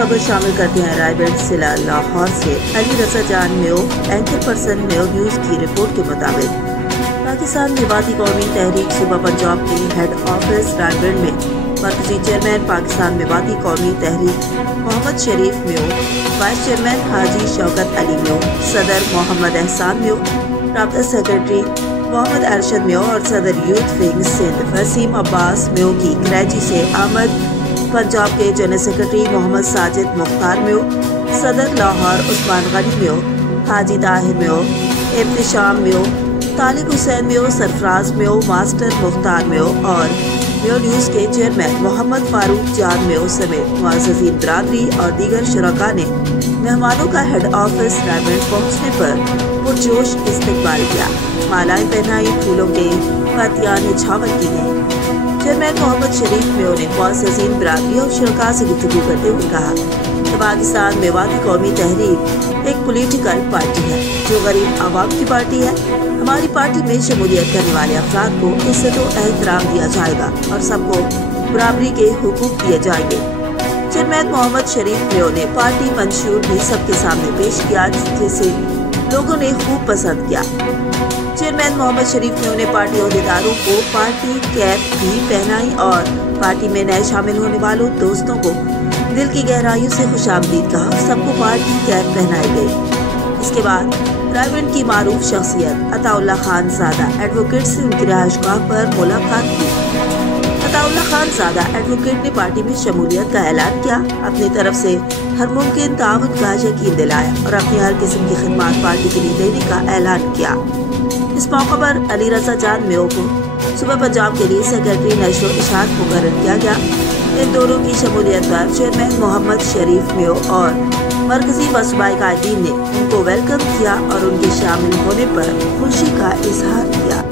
खबर शामिल करते हैं रायगढ़ जिला लाहौर से। अली रजा जान Mayo anchor person Mayo news की रिपोर्ट के मुताबिक पाकिस्तान मेवाती कौमी तहरीक सूबा पंजाब के हेड ऑफिस रायगढ़ में मरकजी चेयरमैन पाकिस्तान मेवाती कौमी तहरीक मोहम्मद शरीफ मेयो, वाइस चेयरमैन हाजी शौकत अली मेयो, सदर मोहम्मद एहसान मेयो, राब्ता सेक्रेटरी मोहम्मद अरशद मेयो और सदर यूथ विंग सिंध वसीम अब्बास मेयो की कराची से आमद, पंजाब के जनरल सेक्रेटरी मोहम्मद साजिद मुख्तार मेयो, सदर लाहौर उस्मान गनी मेयो, हाजी ताहिर मेयो, इब्तिशाम मेयो, तालिक हुसैन मेयो, सरफराज मेयो, मास्टर मुख्तार मेयो और मेयो न्यूज़ के चेयरमैन मोहम्मद फारूक जान मेयो समेत मुअज़्ज़ज़ीन बिरादरी और दीगर शुरका ने मेहमानों का हेड ऑफिस रायगढ़ पहुँचने पर पुरजोश इस्तकबाल किया। मालाएं पहनाई, फूलों के पत्तियां निछावर की गई। चेयरमैन मोहम्मद शरीफ मेयो ने मुअज़्ज़ज़ीन बिरादरी और शुरका से गुफ्तगू करते हुए कहा कि पाकिस्तान मेवाती कौमी तहरीक एक पॉलिटिकल पार्टी है जो गरीब आवाम की पार्टी है। हमारी पार्टी में शमूलियत करने वाले अफराद को इज्जत और एहतराम दिया जाएगा और सबको बराबरी के हुकूक दिए जाएंगे। चेयरमैन मोहम्मद शरीफ मेयो ने पार्टी मंशूर भी सबके सामने पेश किया जिसे लोगों ने खूब पसंद किया। चेयरमैन मोहम्मद शरीफ मेयो ने पार्टी अहदेदारों को पार्टी कैप भी पहनाई और पार्टी में नए शामिल होने वालों दोस्तों को दिल की गहराइयों से खुशामदीद कहा। सबको पार्टी कैप पहनाई गई। इसके बाद रायगढ़ की मारूफ शख्सियत अताउल्ला खान ज़ादा एडवोकेट से उनकी रिहाइशगाह पर मुलाकात की। अताउल्ला खान ज़ादा एडवोकेट ने पार्टी में शमूलियत का ऐलान किया, अपनी तरफ से हर मुमकिन ताउन का यकीन दिलाया और अपनी हर किस्म की खिदमत पार्टी के लिए देने का ऐलान किया। इस मौके पर अली रजा जान मेयो को सूबा पंजाब के लिए सेक्रेटरी नशो इशात मुकर्रर किया गया। इन दोनों की शमूलियत पर चेयरमैन मोहम्मद शरीफ मेयो और मरकजी व सूबाई कायदीन ने उनको वेलकम किया और उनके शामिल होने पर खुशी का इजहार किया।